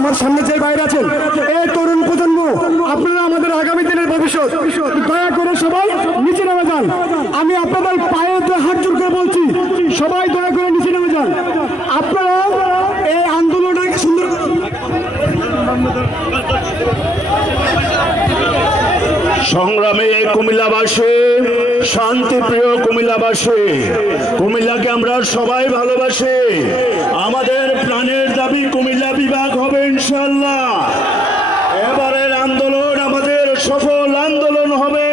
আমার সামনে যে বাইরে আছেন এই তরুণ প্রজন্ম, আপনারা আমাদের আগামী দিনের ভবিষ্যৎ। দয়া করে সবাই নিচে নেমে যান। আমি আপনাদের পায়ে হাত জোর করে বলছি, সবাই দয়া করে নিচে নেমে যান। আপনারা এই আন্দোলনটাকে সুন্দর সংগ্রামে কুমিল্লাবাসী, শান্তিপ্রিয় কুমিল্লাবাসী, কুমিল্লাকে আমরা সবাই ভালোবাসি। আমাদের প্রাণের দাবি কুমিল্লা বিভাগ হবে ইনশাআল্লাহ। এবারের আন্দোলন আমাদের সফল আন্দোলন হবে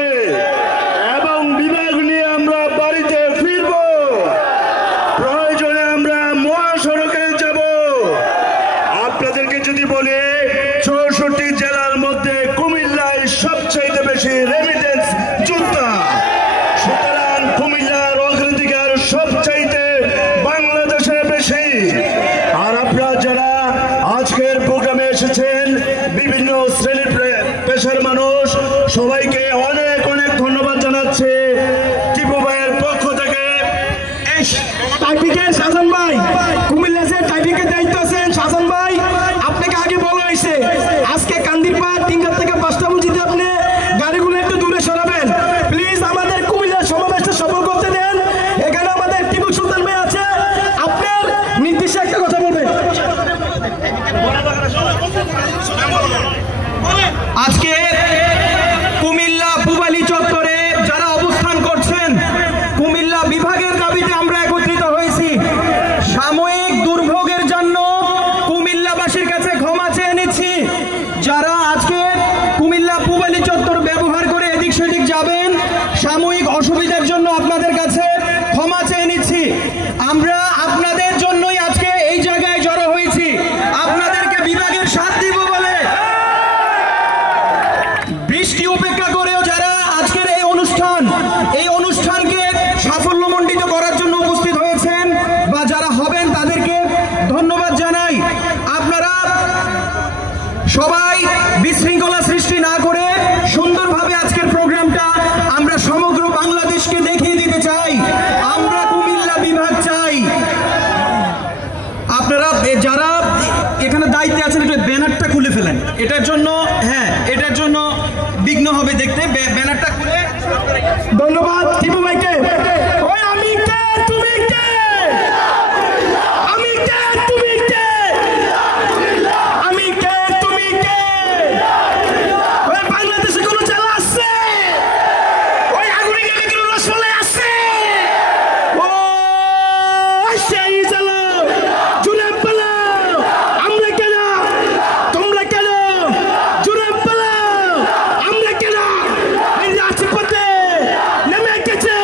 এবং বিভাগ নিয়ে আমরা বাড়িতে ফিরব। প্রয়োজনে আমরা মহাসড়কে যাব। আপনাদেরকে যদি বলে 64 জেলার মধ্যে কুমিল্লায় সবচেয়ে বেশি রেমিটেন্স যোদ্ধা, সুতরাং কুমিল্লার অগ্রাধিকার সবচাইতে বাংলাদেশে বেশি। আর আপনারা যারা আজকের প্রোগ্রামে এসেছেন, বিভিন্ন শ্রেণী পেশার মানুষ, সবাইকে অনেক অনেক ধন্যবাদ জানাচ্ছি টিপু ভাইয়ের পক্ষ থেকে। টাইপিকের শাসন ভাই, কুমিল্লা যে টাইপিকের দায়িত্ব আছেন শাসন ভাই, আপনাকে আগে বলা হয়েছে আজকে কান্দিরপাড় 3টা থেকে 5টা মসজিদে আপনি গাড়িগুলো একটু দূরে সরাবেন। প্লিজ আমাদের কুমিল্লার সমাবেশটা সফল করতে দেন। এখানে আমাদের টিপু সুলতান ভাই আছে, আপনার নির্দিষ্ট একটা কথা বলবেন। আজকে কুমিল্লা পূবালী চত্বরে যারা অবস্থান করছেন, কুমিল্লা বিভাগের দাবিতে আমরা একত্রিত হয়েছি। সাময়িক দুর্ভোগের জন্য কুমিল্লাবাসীর কাছে ক্ষমা চেয়ে নিচ্ছি। যারা আজকে কুমিল্লা পূবালী চত্বর ব্যবহার করে এদিক সেদিক যাবেন, সাময়িক অসুবিধার জন্য আপনাদের কাছে ক্ষমা চেয়ে নিচ্ছি। আমরা আপনাদের জন্যই আজকে এই জায়গায় জড়ো হয়েছি, আপনাদেরকে বিভাগের সাথ দিব বলে। বৃষ্টি উপেক্ষা করেও যারা আজকের এই অনুষ্ঠানকে সাফল্যমণ্ডিত করার জন্য উপস্থিত হয়েছেন বা যারা হবেন তাদেরকে ধন্যবাদ জানাই। আপনারা সবাই বিশৃঙ্খলা সৃষ্টি না করে সুন্দরভাবে আজকের প্রোগ্রামটা আমরা সমগ্র বাংলাদেশকে দেখিয়ে দিতে চাই। আমরা কুমিল্লা বিভাগ চাই। আপনারা যারা এখানে দায়িত্বে আছেন একটু ব্যানারটা খুলে ফেলেন, এটার জন্য এটার জন্য বিঘ্ন হবে দেখতে। ব্যানারটা খুলে ধন্যবাদ টিপু ভাইকে। ওই আমি কে তুমি কে, আমি কে তুমি কে, আমি কে তুমি কে। ওই বাংলাদেশে কোন জেলা আছে, ওই আগুনে গেলে কোন রসমালাই আছে, ও সেই জেলা জুড়ে পালাও। আমরা কেন, তোমরা কেন, জুড়ে পালাও। আমরা কেন, এই রাজপথে নেমে গেছে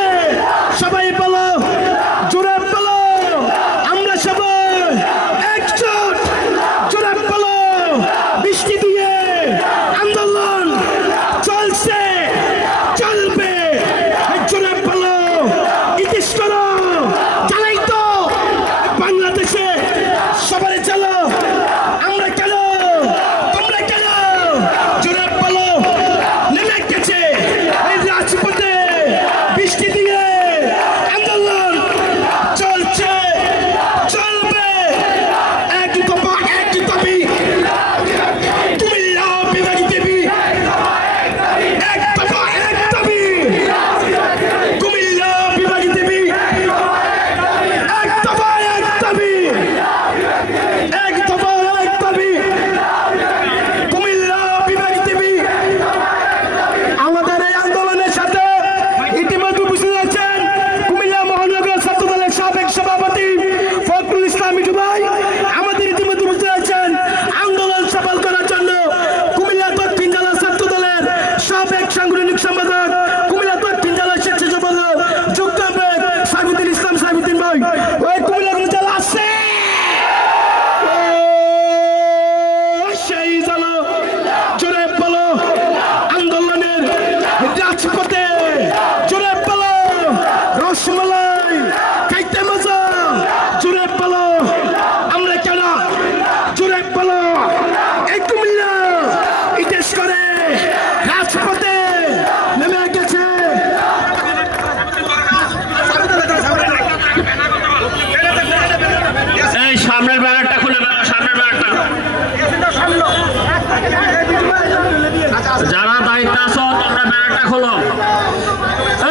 একটা খোলো।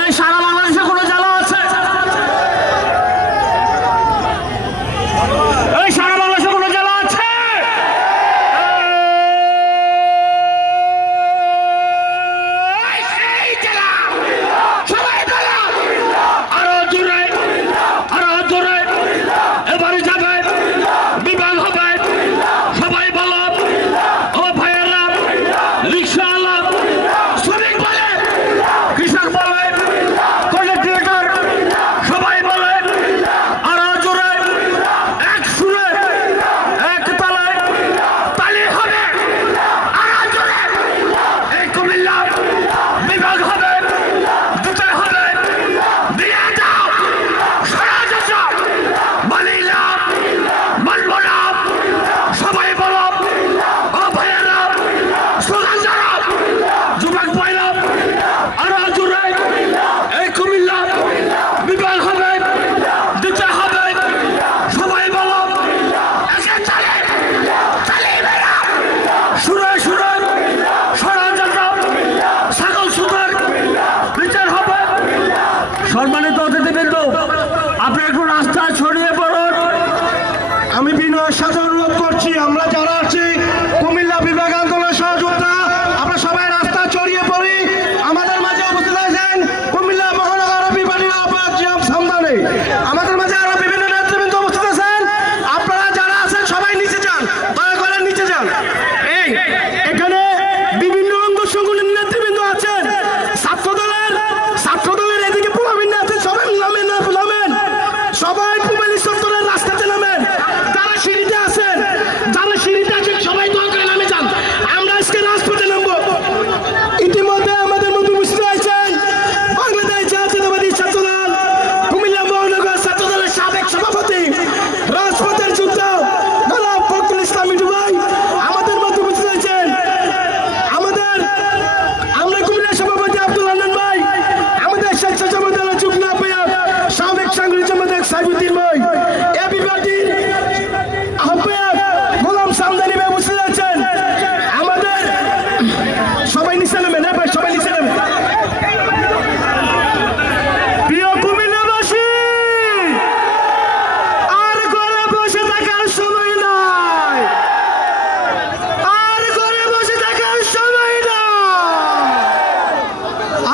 এই সারা বাংলাদেশে কোনো জেলা আছে? এই সারা বাংলাদেশে কোনো জেলা আছে? সবাই বলো আরো জোরে, আরো জোরে। এবারে যাবে, বিভাগ হবে। সবাই বলো ও ভাইয়েরা, রিক্সাওয়ালা, শ্রমিক বলে, কৃষক বলে, কন্ট্রাক্টর, সবাই বলে আরো জোরে, এক সুরে, এক তালে তালি হবে। আরো জোরে, এই কুমিল্লা বিভাগ হবে, দিতে হবে, দিয়ে দাও। সারা দেশে বলি না, বলবো না। সবাই বলো ও ভাইয়েরা, স্লোগান যারা, যুবক ভাইরা, আরো জোরে, এই কুমিল্লা বিভাগ হবে, দিতে হবে। সবাই বলো এসে চলে, চলে বেড়া, সুরে সুরে, সারা দেশে ছাগল সুদের বিচার হবে। সম্মানিত অতিথিবৃন্দ, আপনি একটু রাস্তায় ছড়িয়ে পড়ুন। আমি বিনয়ের সাথে অনুরোধ করছি, আমরা যারা আছি কুমিল্লা বিভাগ আন্দোলনের সহযোদ্ধা, আমরা সবাই রাস্তা ছড়িয়ে পড়ি। আমাদের মাঝে উপস্থিত আছেন কুমিল্লা মহানগর বিভাগীয় আহ্বায়ক জিয়াম সামদানি। আমাদের মাঝে আরো বিভিন্ন নেতৃবৃন্দ উপস্থিত আছেন। আপনারা যারা আছেন সবাই নিচে যান, দয়া করে নিচে যান। এখানে বিভিন্ন অঙ্গ সংগঠনের নেতৃবৃন্দ আছেন, ছাত্রদলের এদিকে প্রবীণ আছেন। সবাই নামেন, নামেন, সবাই পুবালি চত্বরের রাস্তাতে নামেন। যারা সিঁড়িতে আছেন, সবাই দয়া করে নামে যান। আমরা আজকে রাজপথে নামবো। ইতিমধ্যে আমাদের মধ্যে উপস্থিত আছেন বাংলাদেশ জাতীয়তাবাদী ছাত্রদল কুমিল্লা মহানগর ছাত্রদলের সাবেক সভাপতি, রাজপথের যোদ্ধা জনাব ফখরুল ইসলাম মিঠু ভাই আমাদের মধ্যে উপস্থিত আছেন। আমরা কুমিল্লা সভাপতি আব্দুল হান্নান ভাই, আমাদের স্বেচ্ছাসেবক দলের যুগ্ম আহ্বায়ক সাবেক সাংগঠনিক সম্পাদক সাইফুদ্দিন ভাই, এ বিভাগটির আহ্বায়ক গোলাম সামদানি ভাই উপস্থিত আছেন। আমাদের সবাই নিচে নেবেন, ভাই সবাই নিচে নেবেন। প্রিয় কুমিল্লাবাসী, আর ঘরে বসে থাকার সময় নাই, আর ঘরে বসে থাকার সময় নাই।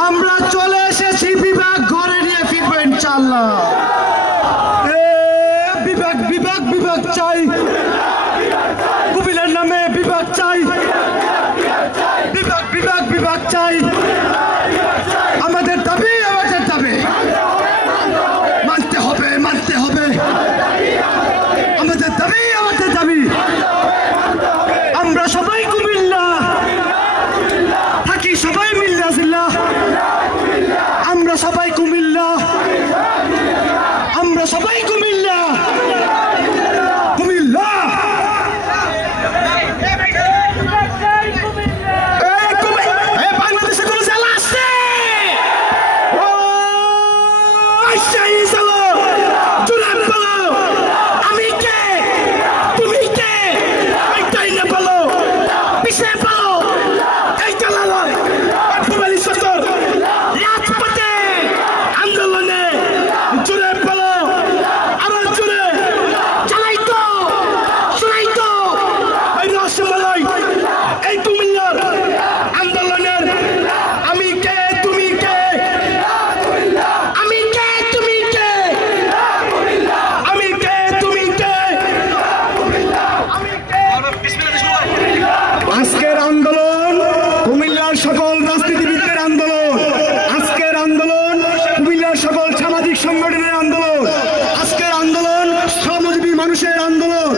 আমরা চলে এসেছি বিভাগ ঘরে নিয়ে ফিরবো ইনশাআল্লাহ। বিভাগ বিভাগ বিভাগ চাই, কুমিল্লার নামে বিভাগ চাই, বিভাগ বিভাগ বিভাগ চাই। আমাদের দাবি, আমাদের দাবি মানতে হবে, মানতে হবে। আমাদের দাবি, আমাদের দাবি। আমরা সবাই কুমিল্লা থাকি, সবাই মিল্লা জিল্লা। আমরা সবাই কুমিল্লা, আমরা সবাই কুমিল্লা, কুমিল্লা। বাংলাদেশে কোন জেলা আছে? আমি কে, তুমি কে? একটাই না বলো, পিছিয়ে বলো। এই জেলালয় পুবালি চত্বর রাজপথে আন্দোলনে জোরে বলো, আরো জোরে। চালাইতো, চালাইতো এই রহস্যময় এই কুমিল্লার আন্দোলনের আমি কে, তুমি কে? আমি কে, তুমি কে? আমি কে, তুমি কে? আজকের আন্দোলন কুমিল্লার সকল রাজনীতিবিদদের আন্দোলন, আজকের আন্দোলন কুমিল্লার সকল সামাজিক সংগঠনের আন্দোলন, আজকের আন্দোলন শ্রমজীবী মানুষের আন্দোলন।